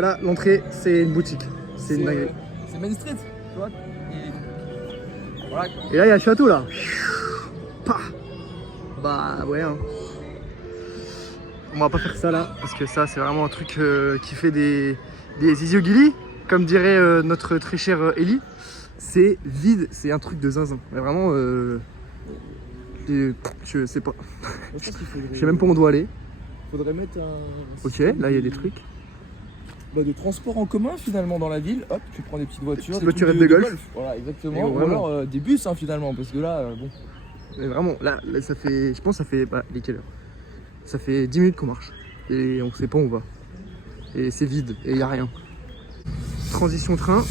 Voilà, l'entrée, c'est une boutique. C'est une dinguerie. C'est Main Street, tu vois. Voilà quoi. Et là, il y a le château là. Pah. Bah ouais. Hein. On va pas faire ça là, parce que ça, c'est vraiment un truc qui fait des isioghili, comme dirait notre très cher Ellie. C'est vide, c'est un truc de zinzin. Mais vraiment, je sais pas. Je sais même pas où on doit aller. Faudrait mettre un. Ok, là il y a des trucs. Bah, de transport en commun finalement dans la ville. Hop, tu prends des petites voitures. Petites voiturettes de golf. Voilà, exactement. Et Ou vraiment. alors des bus hein, finalement, parce que là, bon. Mais vraiment, là, ça fait. Je pense que ça fait. Bah, il est quelle heure? Ça fait 10 minutes qu'on marche. Et on sait pas où on va. Et c'est vide, et il n'y a rien. Transition train.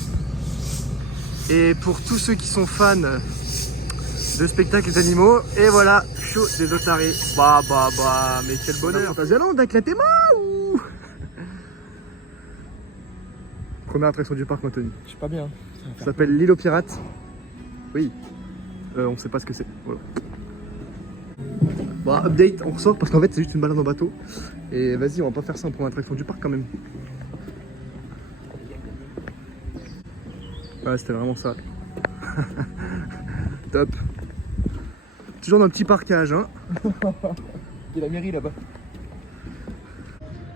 Et pour tous ceux qui sont fans de spectacles d'animaux, et voilà, show des otaries. Bah, mais quel bonheur. Fantasyland avec la théma ou. Première attraction du parc, Anthony. Je sais pas bien. Ça s'appelle l'île aux pirates. Oui. On sait pas ce que c'est. Voilà. Bon, update, on ressort parce qu'en fait c'est juste une balade en bateau. Et vas-y, on va pas faire ça en première attraction du parc quand même. Ouais, c'était vraiment ça. Top. Toujours dans le petit parcage, hein. Il y a la mairie là-bas.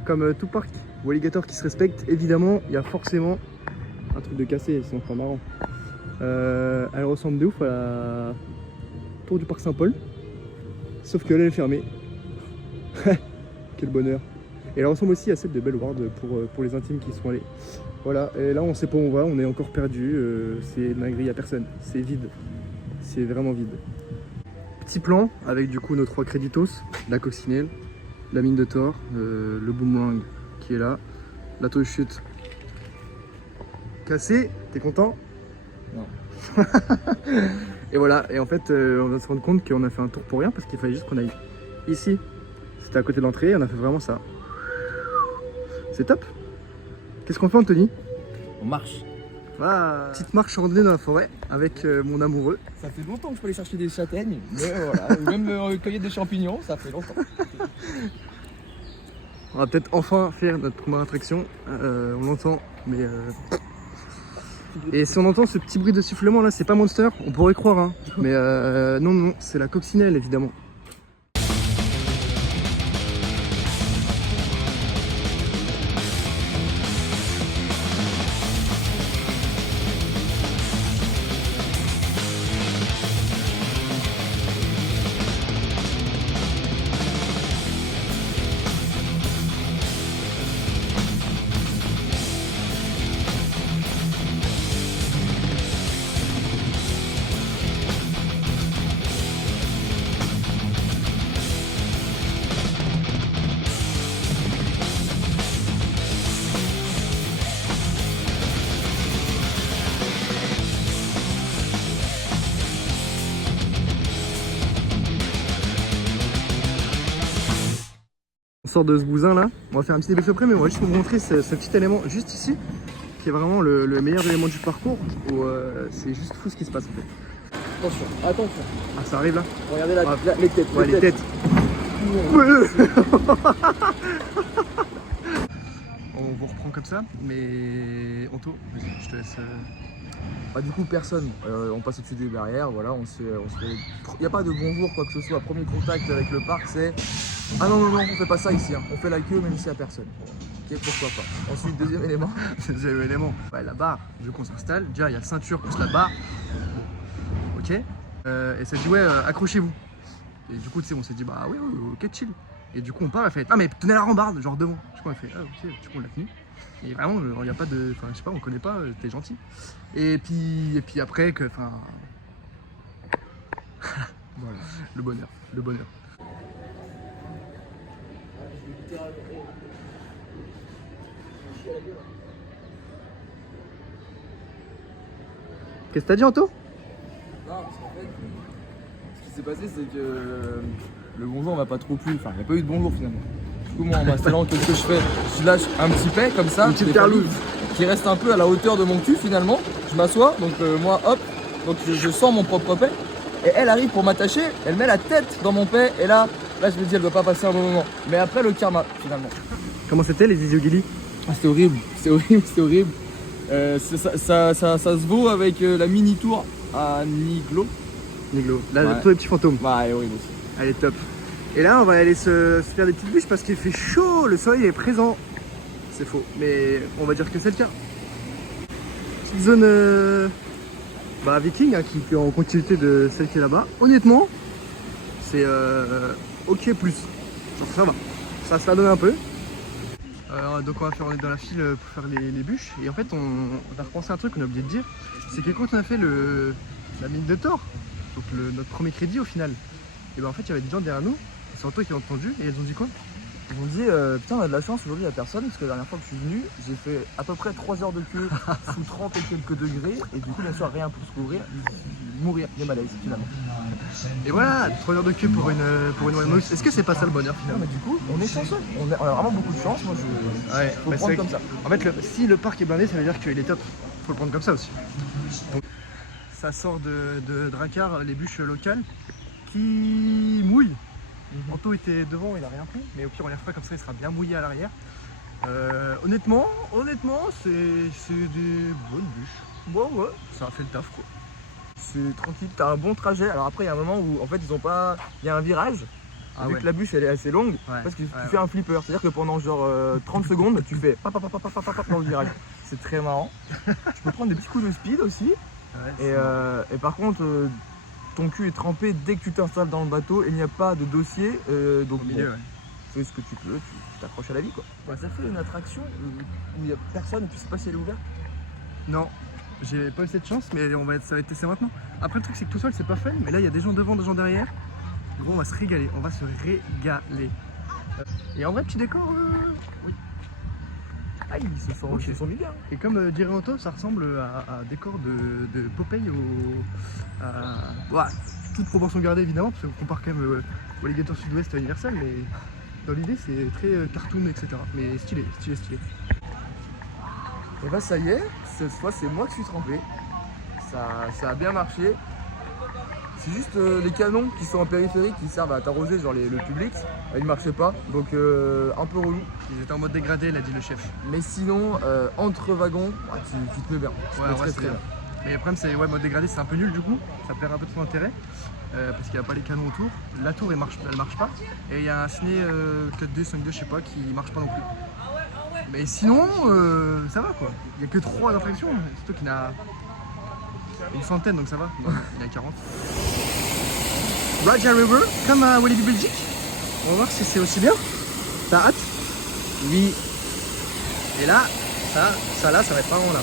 Comme tout parc ou alligator qui se respecte, évidemment, il y a forcément un truc de cassé, sinon c'est pas marrant. Elle ressemble de ouf à la tour du parc Saint-Paul. Sauf que là, elle est fermée. Quel bonheur. Et elle ressemble aussi à celle de Bellward pour les intimes qui y sont allés. Voilà, et là on sait pas où on va, on est encore perdu. C'est dinguerie, il n'y a personne. C'est vide. C'est vraiment vide. Petit plan avec du coup nos 3 créditos, la coccinelle, la mine de Thor, le boomerang qui est là, la tour de chute cassée. T'es content? Non. Et voilà, et en fait on va se rendre compte qu'on a fait un tour pour rien parce qu'il fallait juste qu'on aille ici. C'était à côté de l'entrée, on a fait vraiment ça. C'est top. Qu'est-ce qu'on fait, Anthony? On marche. Voilà, petite marche randonnée dans la forêt avec mon amoureux. Ça fait longtemps que je peux aller chercher des châtaignes, mais voilà, ou même cueillir des champignons, ça fait longtemps. On va peut-être enfin faire notre première attraction. On l'entend, mais et si on entend ce petit bruit de sifflement là, c'est pas Monster, on pourrait croire, hein. Mais non, c'est la coccinelle évidemment. On sort de ce bousin là, on va faire un petit débrief après, mais on va juste vous montrer ce petit élément juste ici, qui est vraiment le meilleur élément du parcours, où c'est juste fou ce qui se passe en fait. Attention, attention. Ah, ça arrive là? Regardez Ouais. les têtes. Ouais, les têtes. On vous reprend comme ça, mais Anto, vas-y, je te laisse. Bah, du coup, personne. On passe au-dessus des barrières, voilà, on se fait. Il n'y a pas de bonjour, quoi que ce soit. Premier contact avec le parc, c'est. Ah non, on fait pas ça ici, hein. On fait la queue même s'il n'y a personne. Ok, pourquoi pas. Ensuite, deuxième élément. Deuxième élément, ouais, la barre, vu qu'on s'installe, déjà il y a ceinture plus la barre. Ok. Et ça dit, ouais, accrochez-vous. Et du coup, tu sais, on s'est dit, bah oui, ok, chill. Et du coup, on part, elle fait, ah, mais tenez la rambarde, genre devant. Du coup, elle fait, ah, ok, du coup, on l'a tenu. Et vraiment, il n'y a pas de. Enfin, je sais pas, on connaît pas, t'es gentil. Et puis après, que. Enfin. Voilà, le bonheur, le bonheur. Qu'est-ce que t'as dit, Anto? Non, parce qu'en fait, ce qui s'est passé, c'est que le bonjour m'a pas trop plu. Enfin, il n'y a pas eu de bonjour finalement. Du coup, moi, en m'installant, qu'est-ce que je fais? Je lâche un petit paix comme ça, une petite perlouse qui reste un peu à la hauteur de mon cul finalement. Je m'assois, donc moi, hop, donc je sens mon propre paix. Et elle arrive pour m'attacher, elle met la tête dans mon paix, et là je me dis, elle doit pas passer un bon moment. Mais après, le karma finalement. Comment c'était les isioghili? Ah, c'était horrible, c'est horrible, c'est horrible. Ça se vaut avec la mini tour à Niglo. Niglo, là, Ouais. tous les petits fantômes. Ouais, elle est horrible aussi. Elle est top. Et là, on va aller se faire des petites bûches parce qu'il fait chaud, le soleil est présent. C'est faux, mais on va dire que c'est le cas. Petite zone viking hein, qui est en continuité de celle qui est là-bas. Honnêtement, c'est ok plus. Genre ça va, ça donne un peu. Donc on est dans la file pour faire les bûches. Et en fait, on a repensé un truc qu'on a oublié de dire. C'est que quand on a fait la mine de Thor, donc notre premier crédit au final, et ben en fait il y avait des gens derrière nous, c'est Anto qui a entendu et elles ont dit quoi? Ils m'ont dit putain, on a de la chance, aujourd'hui il n'y a personne parce que la dernière fois que je suis venu, j'ai fait à peu près 3 heures de queue sous 30 et quelques degrés et du coup bien sûr rien pour se couvrir, mourir des malaises finalement. Et voilà, 3 heures de queue pour une one mouse. Est-ce que c'est pas ça le bonheur Non, finalement? mais du coup on est chanceux, on a vraiment beaucoup de chance, moi je Ouais, faut bah, prendre c'est comme ça. En fait, si le parc est blindé, ça veut dire qu'il est top. Faut le prendre comme ça aussi. Donc, ça sort de Drakkar, les bûches locales qui mouillent. Anto était devant, il a rien pris, mais au pire on les refera comme ça, il sera bien mouillé à l'arrière. Honnêtement, c'est des bonnes bûches. Ouais, Ça a fait le taf quoi. c'est tranquille, t'as un bon trajet. Alors après il y a un moment où en fait ils ont pas. Il y a un virage, Ah vu ouais. que la bûche elle est assez longue, Ouais. parce que tu Ouais, fais un flipper, c'est-à-dire que pendant genre 30 secondes tu fais pap, pap, pap, pap, pap, pap dans le virage. C'est très marrant. Tu peux prendre des petits coups de speed aussi. Ouais, Et par contre, ton cul est trempé dès que tu t'installes dans le bateau et il n'y a pas de dossier. Donc au milieu, bon, ouais. fais ce que tu peux, tu t'accroches à la vie quoi. Ouais, ça fait une attraction où il n'y a personne, tu sais pas si elle est ouverte. Non, j'ai pas eu cette chance, mais ça va être testé maintenant. Après, le truc, c'est que tout seul, c'est pas fun, mais là, il y a des gens devant, des gens derrière. Gros, on va se régaler, on va se régaler. Et en vrai, petit décor, oui. Ah, ils se sont, Ok. ils se sont mis bien. Et comme dirait Anto, ça ressemble à un décor de Popeye toute proportion gardée évidemment, parce qu'on compare quand même au Alligator Sud-Ouest à Universal, mais dans l'idée c'est très cartoon, etc. Mais stylé. Et bah ça y est, cette fois c'est moi qui suis trempé. Ça a bien marché. C'est juste les canons qui sont en périphérie qui servent à t'arroser, genre le public, ils marchaient pas, donc un peu relou. Ils étaient en mode dégradé, l'a dit le chef. Mais sinon, entre wagons, tu te mets bien. Tu te Ouais, mets en vrai, très c'est très bien. Mais le problème c'est mode dégradé, c'est un peu nul du coup, ça perd un peu de son intérêt. Parce qu'il n'y a pas les canons autour. La tour elle marche pas. Et il y a un ciné 4D, 5D, je sais pas, qui marche pas non plus. Mais sinon, ça va quoi. Il n'y a que 3 attractions, surtout qu'il y en a une centaine donc ça va. Non, il y en a 40. Raja River, comme à Walibi Belgique. On va voir si c'est aussi bien. T'as hâte? Oui. Et là, ça va être vraiment là.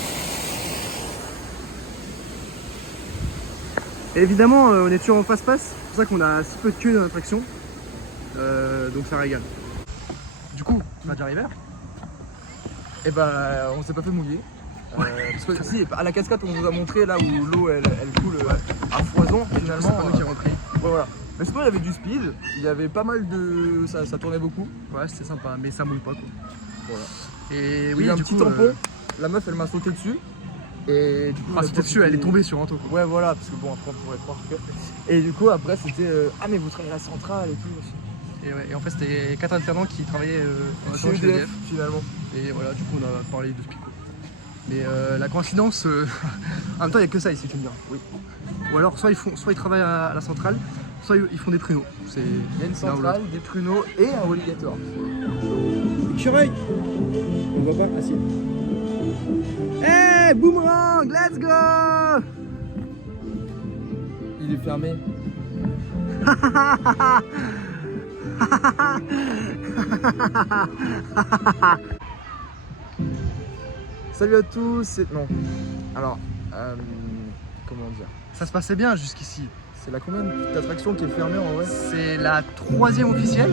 Et évidemment, on est toujours en face-passe, c'est pour ça qu'on a si peu de queue dans l'attraction. Donc ça régale. Du coup, Raja River. Et bah on s'est pas fait mouiller. Parce que si, à la cascade on vous a montré là où l'eau elle coule à foison finalement. C'est pas nous qui est rentré. Ouais, voilà. Mais sinon il y avait du speed, il y avait pas mal de. Ça tournait beaucoup. Ouais, c'était sympa, mais ça mouille pas quoi. Voilà. Et Il y a un du petit coup, tampon, la meuf elle m'a sauté dessus. Et du coup, Ah, c'était dessus, elle est tombée sur Anto quoi. Ouais, voilà, parce que bon, après on pourrait croire que. Et du coup, après c'était ah, mais vous travaillez à la centrale et tout aussi. Et en fait, c'était 4 alternants qui travaillaient Chez EDF finalement. Et voilà, du coup, on a parlé de ce pico. Mais la coïncidence, en même temps, il n'y a que ça ici, tu me diras. Oui. Ou alors, soit ils travaillent à la centrale, soit ils font des pruneaux. Il y a une centrale, des pruneaux et un alligator. Écureuil. On voit pas? Ah si. Hey, boomerang, let's go. Il est fermé. Salut à tous. Non. Alors, comment dire? Ça se passait bien jusqu'ici. C'est la combien d'attractions qui est fermée en vrai? C'est la 3e officielle,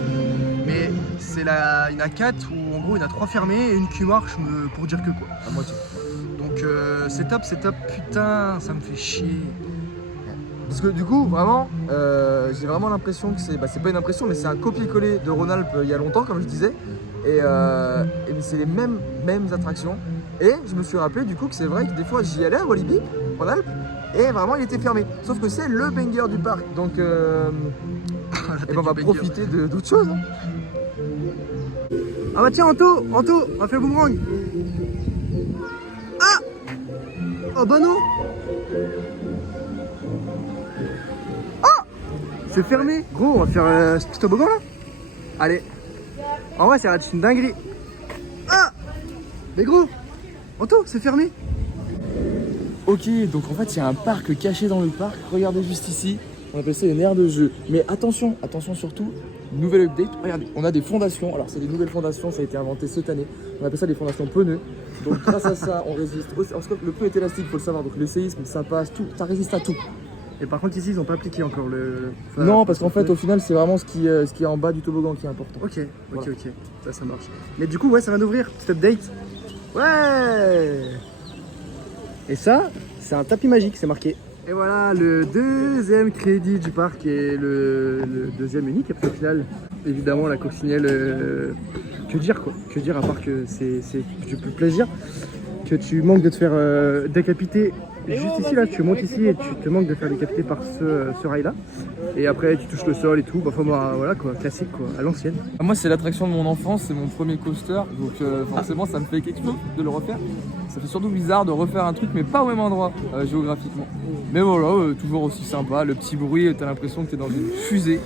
mais il y en a 4 où en gros il y en a 3 fermées et une qui marche pour dire que quoi. À moitié. Donc c'est top, putain, ça me fait chier. Parce que du coup, vraiment, j'ai vraiment l'impression que c'est pas une impression, mais c'est un copier-coller de Rhône-Alpes il y a longtemps, comme je disais. Et c'est les mêmes attractions. Et je me suis rappelé du coup que c'est vrai que des fois j'y allais à Walibi, Rhône-Alpes, et vraiment il était fermé. Sauf que c'est le banger du parc. Donc on va profiter d'autre chose. Hein. Ah bah tiens Anto, on va faire le boomerang. Oh bah non. Oh, c'est fermé. Gros, on va faire ce petit toboggan là. Allez. En vrai, ça va être une dinguerie. Ah. Mais gros, Anto, c'est fermé. Ok, donc en fait il y a un parc caché dans le parc, regardez juste ici, on appelle ça une aire de jeu. Mais attention, attention surtout, nouvelle update, regardez, on a des fondations, alors c'est des nouvelles fondations, ça a été inventé cette année, on appelle ça des fondations pneus. Donc grâce à ça, on résiste, le pneu est élastique, il faut le savoir, donc le séisme, ça passe, tout, ça résiste à tout. Et par contre ici ils ont pas appliqué encore le... Non, parce qu'en fait au final c'est vraiment ce qui est en bas du toboggan qui est important. Ok, Voilà. ok, ça marche. Mais du coup ouais, ça vient d'ouvrir, petit update. Ouais. Et ça, c'est un tapis magique, c'est marqué. Et voilà, le deuxième crédit du parc et le deuxième unique. Et puis au final, évidemment, la coccinelle, que dire quoi? Que dire à part que c'est du plaisir. Que tu manques de te faire décapiter juste ici là, tu montes ici et tu te manques de faire décapiter par ce rail là. Et après tu touches le sol et tout, bah, voilà quoi, classique quoi, à l'ancienne. Moi c'est l'attraction de mon enfance, c'est mon premier coaster, donc forcément ça me fait quelque chose de le refaire. Ça fait surtout bizarre de refaire un truc mais pas au même endroit géographiquement. Mais voilà, toujours aussi sympa, le petit bruit, t'as l'impression que t'es dans une fusée.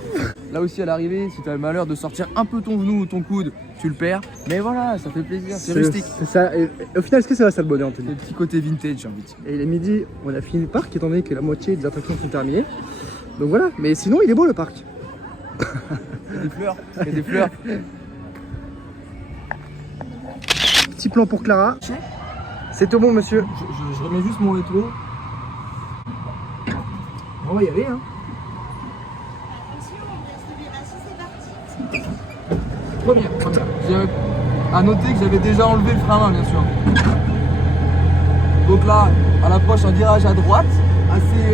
Là aussi à l'arrivée, si t'as le malheur de sortir un peu ton genou ou ton coude, tu le perds. Mais voilà, ça fait plaisir, c'est rustique. C'est ça, et au final est-ce que ça va, ça le bonheur Anthony? C'est le petit côté vintage j'ai envie de dire. Et il est midi, on a fini le parc étant donné que la moitié des attractions sont terminées. Donc voilà, mais sinon il est beau le parc. Il y a des fleurs, il y a des fleurs. Petit plan pour Clara. C'est tout bon monsieur. Je remets juste mon rétro. On va y aller hein. Première. J'ai à noter que j'avais déjà enlevé le frein à main bien sûr. Donc là, à l'approche, un virage à droite, assez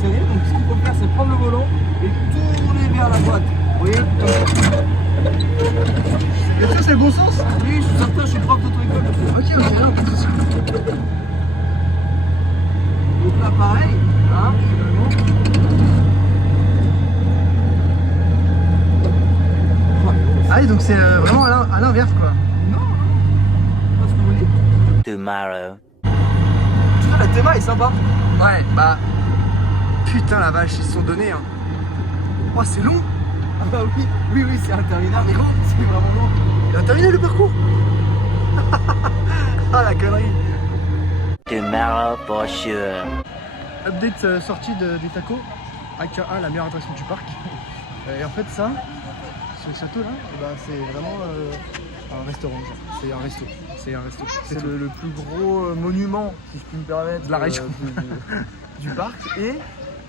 serré. Donc ce qu'il faut faire, c'est prendre le volant et tourner vers la droite. Vous voyez, comme ça. Et ça c'est le bon sens? Oui, je suis certain, je suis prof d'auto-école. Ok, non, pas de soucis. Donc là, pareil, hein, finalement. Ah oui, donc c'est vraiment à l'inverse quoi. Non, pas ce que vous dites. Tomorrow. Putain, la théma est sympa. Ouais, bah. Putain la vache, ils se sont donnés hein. Oh, c'est long. Ah bah oui, oui, c'est interminable. Mais gros, c'est vraiment long. Il a terminé le parcours. Ah la connerie. Tomorrow for sure. Update sortie des tacos. AKA, la meilleure attraction du parc. Et en fait ça, ce château là, bah, c'est vraiment un restaurant. C'est un resto. C'est le plus gros monument, si je puis me permettre, de la région. du parc, et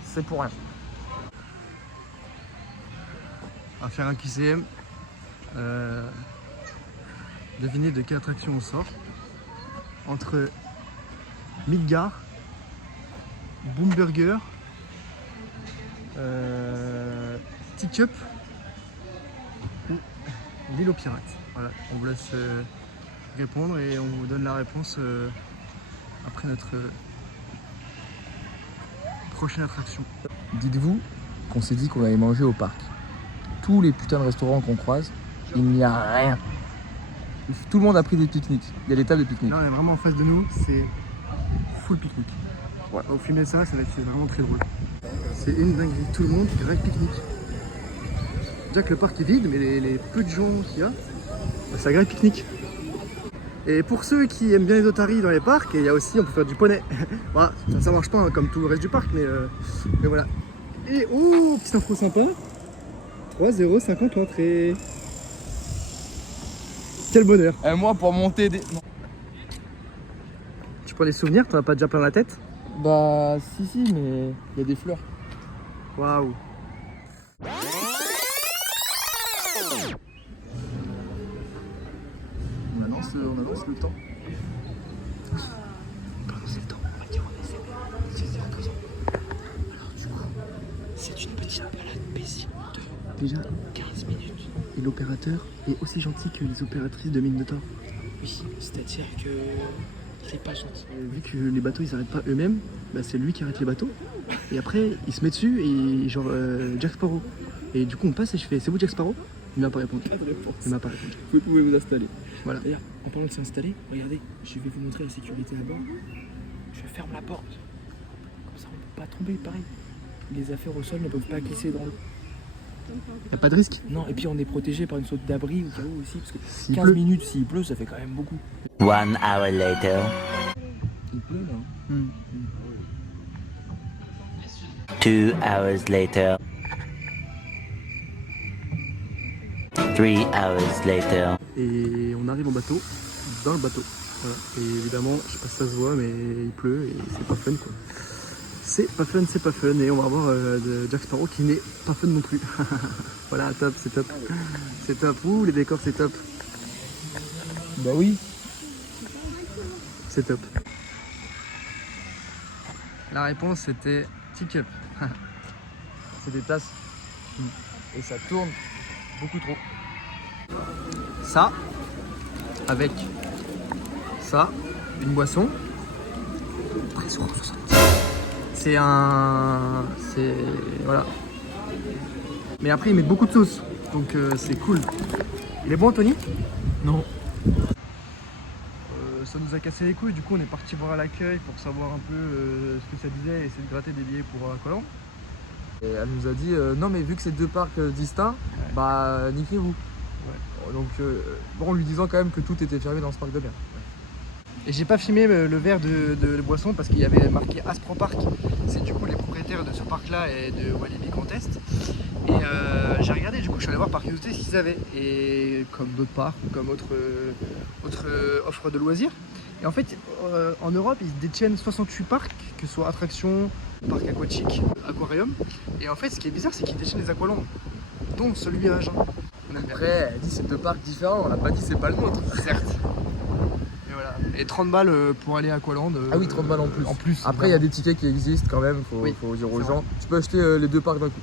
c'est pour rien. On va faire un QCM. Devinez de quelle attraction on sort. Entre Midgar, Boomburger, Teacup ou l'île aux pirates. Voilà, on vous laisse répondre et on vous donne la réponse après notre prochaine attraction. Dites-vous qu'on s'est dit qu'on allait manger au parc. Tous les putains de restaurants qu'on croise, il n'y a rien. Tout le monde a pris des pique-niques. Il y a des tables de pique-nique. Là on est vraiment en face de nous, c'est full pique-nique. Ouais. Au filmer ça, ça va être vraiment très drôle. C'est une dinguerie, tout le monde grave pique-nique. Déjà que le parc est vide, mais les peu de gens qu'il y a, bah, ça grave pique-nique. Et pour ceux qui aiment bien les otaries dans les parcs, il y a aussi, on peut faire du poney. Voilà, ça marche pas hein, comme tout le reste du parc, mais voilà. Et oh, petite info sympa, 3,50€ l'entrée. Quel bonheur. Et moi, pour monter des... Non. Tu prends des souvenirs, t'en as pas déjà plein la tête? Bah, si, mais il y a des fleurs. Waouh. On annonce le temps. C'est le temps, on va dire on est 16h12. Alors du coup, c'est une petite balade paisible de déjà 15 minutes. Et l'opérateur est aussi gentil que les opératrices de mine de thor. Oui, c'est-à-dire que il est pas gentil. Vu que les bateaux ils arrêtent pas eux-mêmes, bah, c'est lui qui arrête les bateaux. Et après il se met dessus et genre Jack Sparrow. Et du coup on passe et je fais c'est vous Jack Sparrow? Il m'a pas répondu. Il m'a pas répondu. Vous pouvez vous installer. Voilà. D'ailleurs, en parlant de s'installer, regardez, je vais vous montrer la sécurité à bord. Je vais ferme la porte. Comme ça, on peut pas tomber, pareil. Les affaires au sol ne peuvent pas glisser dans l'eau. Y'a pas de risque? Non, et puis on est protégé par une sorte d'abri au cas où aussi, parce que S'il 15 pleut. minutes, s'il pleut, ça fait quand même beaucoup. 1 hour later. Il pleut là. 2 hours later. 3 hours later. Et on arrive en bateau, dans le bateau. Voilà. Et évidemment, je sais pas si ça se voit, mais il pleut et c'est pas fun quoi. C'est pas fun, c'est pas fun. Et on va voir de Jack Sparrow qui n'est pas fun non plus. Voilà, top, c'est top. C'est top. Ouh, les décors, c'est top. Bah oui. C'est top. La réponse c'était Teacup. C'est des tasses. Et ça tourne beaucoup trop. Ça, avec ça, une boisson. 13,70 €. C'est un. C'est. Voilà. Mais après, ils mettent beaucoup de sauce. Donc c'est cool. Il est bon, Anthony? Non. Ça nous a cassé les couilles. Du coup, on est parti voir à l'accueil pour savoir un peu ce que ça disait et essayer de gratter des billets pour Aqualand. Et elle nous a dit non mais vu que c'est deux parcs distincts, bah niquez-vous. Donc bon, en lui disant quand même que tout était fermé dans ce parc de mer. Et j'ai pas filmé le verre de boisson parce qu'il y avait marqué Aspro Park. C'est du coup les propriétaires de ce parc là et de Walibi Contest. Et j'ai regardé, du coup je suis allé voir par curiosité ce qu'ils avaient. Et comme d'autres parcs ou comme autre offre de loisirs. Et en fait en Europe ils détiennent 68 parcs, que ce soit attractions, parcs aquatiques, aquarium. Et en fait ce qui est bizarre c'est qu'ils détiennent les aqualands, dont celui à Agen. Après, elle dit c'est deux parcs différents, on n'a pas dit c'est pas le nôtre. Certes. Et voilà. Et 30 balles pour aller à Aqualand. Ah oui, 30 balles en plus. En plus. Après, il y a des tickets qui existent quand même, faut dire aux c'est gens. Tu peux acheter les deux parcs d'un coup.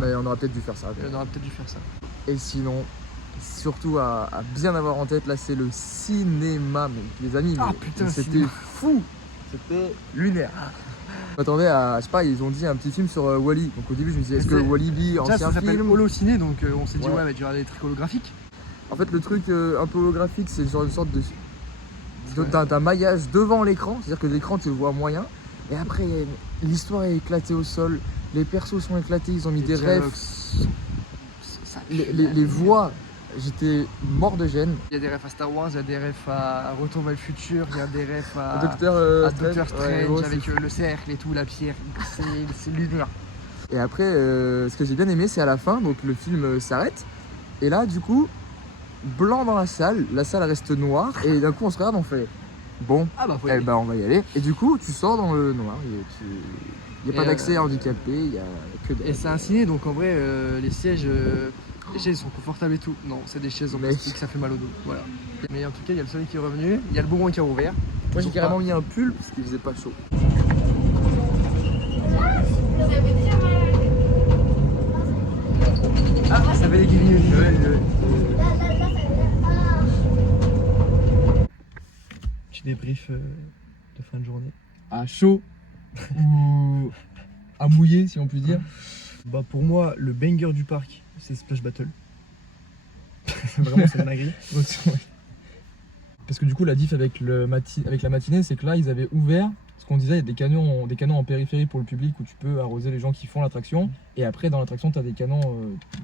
Mais on aurait peut-être dû faire ça. On aurait peut-être dû faire ça. Et sinon, surtout à bien avoir en tête, là c'est le cinéma, mais les amis, Ah, mais putain, c'était cinéma. fou, c'était lunaire. Je m'attendais à, je sais pas, ils ont dit un petit film sur Wall-E. Donc au début je me disais, est-ce que Wall-E, Déjà, ancien ça s'appelle film? Holociné, donc on s'est dit, Ouais. ouais, mais tu vas regarder des trucs holographiques. En fait le truc un peu holographique, c'est genre une sorte de... d'un maillage devant l'écran, c'est-à-dire que l'écran tu le vois moyen. Et après l'histoire est éclatée au sol, les persos sont éclatés, ils ont mis des dialogues, refs, ça les voix, j'étais mort de gêne. Il y a des refs à Star Wars, il y a des refs à Retour vers le futur, il y a des refs à Docteur Doctor Strange, Strange ouais, gros, avec c'est- le cercle et tout, la pierre. C'est lunaire. Et après, ce que j'ai bien aimé, c'est à la fin, donc le film s'arrête. Et là, du coup, blanc dans la salle reste noire. Et d'un coup, on se regarde, on fait bon, Ah bah faut y eh aller. ben, on va y aller. Et du coup, tu sors dans le noir. Il n'y a Et pas d'accès handicapé, il n'y a que Et des. c'est un ciné, donc en vrai, les sièges sont confortables et tout. Non, c'est des chaises en Mais- plastique, ça fait mal au dos. Voilà. Mais en tout cas, il y a le soleil qui est revenu, il y a le bonbon qui a ouvert. Moi, j'ai carrément mis un pull parce qu'il faisait pas chaud. Ah, ça fait des guillemets. Petit débrief de fin de journée. À chaud ou à mouiller, si on peut dire. Bah pour moi, le banger du parc, c'est Splash Battle. Vraiment, c'est une dinguerie. Parce que du coup, la diff avec la matinée, c'est que là, ils avaient ouvert, ce qu'on disait, il y a des canons en périphérie pour le public où tu peux arroser les gens qui font l'attraction. Et après, dans l'attraction, tu as des canons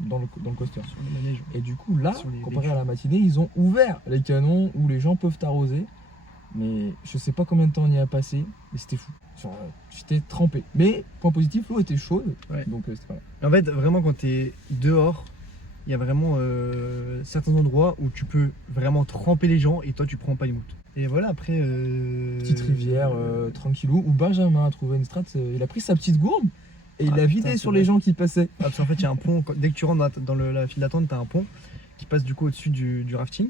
dans le coaster. Sur le manège. Et du coup, là, Sur les comparé à la matinée, ils ont ouvert les canons où les gens peuvent t'arroser. Mais je sais pas combien de temps on y a passé, mais c'était fou. Genre, j'étais trempé. Mais, point positif, l'eau était chaude. Ouais. Donc, c'était pas mal. En fait, vraiment, quand tu es dehors, il y a vraiment certains endroits où tu peux vraiment tremper les gens et toi, tu prends pas les moutes. Et voilà, après. Petite rivière, tranquillou, où Benjamin a trouvé une strat. Il a pris sa petite gourde et il Ah, l'a putain, vidé c'est sur vrai. les gens qui passaient. Ah, parce qu'en fait, il y a un pont. Dès que tu rentres dans la file d'attente, tu as un pont qui passe du coup au-dessus du rafting.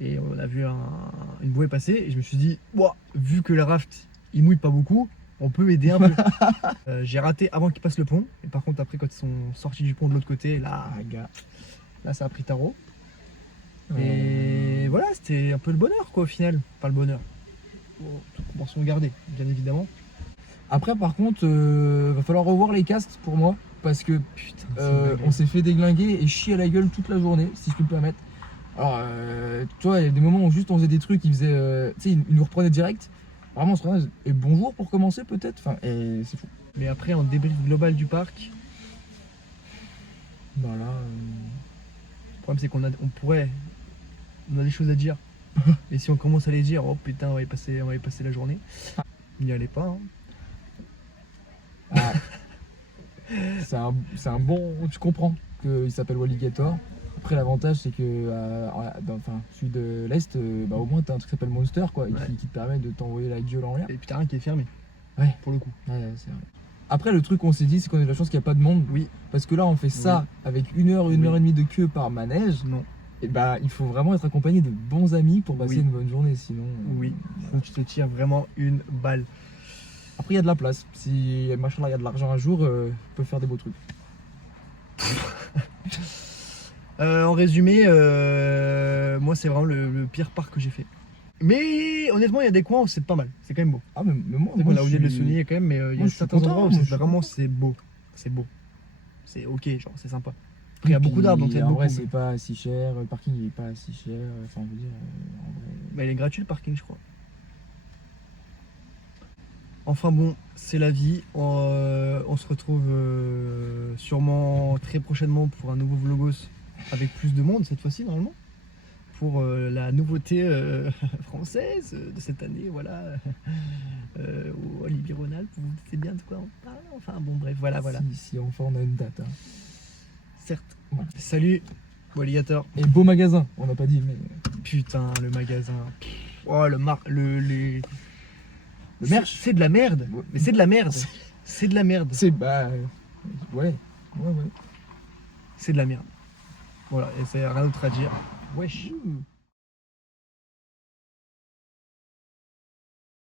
Et on a vu une bouée passer. Et je me suis dit, ouah, vu que le raft il mouille pas beaucoup, on peut aider un peu. J'ai raté avant qu'ils passent le pont. Et par contre, après, quand ils sont sortis du pont de l'autre côté, là, là ça a pris tarot. Et voilà, c'était un peu le bonheur quoi au final. Pas le bonheur. Bon, toute proportion gardée, bien évidemment. Après, par contre, va falloir revoir les casques pour moi. Parce que Putain, c'est une dinguerie. on s'est fait déglinguer et chier à la gueule toute la journée, si je peux me permettre. Alors, tu vois, il y a des moments où juste on faisait des trucs, ils faisaient, tu sais, ils nous reprenaient direct. Vraiment, on se regarde. Et bonjour pour commencer, peut-être. Enfin, et c'est fou. Mais après, en débrief global du parc, Bah là. le problème c'est on a des choses à dire. Et si on commence à les dire, oh putain, on va y passer la journée. N'y allez pas. Hein. Ah. c'est un bon. Tu comprends qu'il s'appelle Walligator. Après, l'avantage, c'est que enfin, celui de l'Est, bah, au moins, t'as un truc qui s'appelle Monster, quoi, et Ouais. qui te permet de t'envoyer la gueule en l'air. Et puis t'as rien qui est fermé. Ouais. Pour le coup. Ouais, c'est vrai. Après, le truc qu'on s'est dit, c'est qu'on a de la chance qu'il n'y a pas de monde. Oui. Parce que là, on fait ça avec une heure et demie de queue par manège. Non. Et bah, il faut vraiment être accompagné de bons amis pour passer Oui. une bonne journée, sinon. Oui. Sinon tu te tires vraiment une balle. Après, il y a de la place. Si machin là, il y a de l'argent un jour, on peut faire des beaux trucs. En résumé, moi c'est vraiment le pire parc que j'ai fait. Mais honnêtement, il y a des coins où c'est pas mal. C'est quand même beau. Ah, mais moi, On a je oublié de le suis- souligner quand même, mais il y moi, a je suis certains content, endroits où moi, c'est je suis vraiment content. c'est beau. C'est beau. C'est ok, genre c'est sympa. Après, il y a beaucoup d'arbres, donc Puis, c'est en beaucoup. vrai, Mais... c'est pas si cher. Le parking, il est pas si cher. Enfin, je veux dire, en vrai. Bah, il est gratuit le parking, je crois. Enfin bon, c'est la vie. On se retrouve sûrement très prochainement pour un nouveau vlogos avec plus de monde cette fois-ci normalement. Pour la nouveauté française de cette année, voilà. Au Olivier Ronald, vous savez bien de quoi on parle. Enfin bon, bref, voilà. Si enfin on a une date. Hein. Certes. Voilà. Salut, Alligator. Et beau magasin, on n'a pas dit, mais. Putain, le magasin. Oh, le merch. C'est de la merde. Ouais. Mais c'est de la merde. C'est de la merde. C'est. Bah. Ouais. C'est de la merde. Voilà, et c'est rien d'autre à dire. Wesh.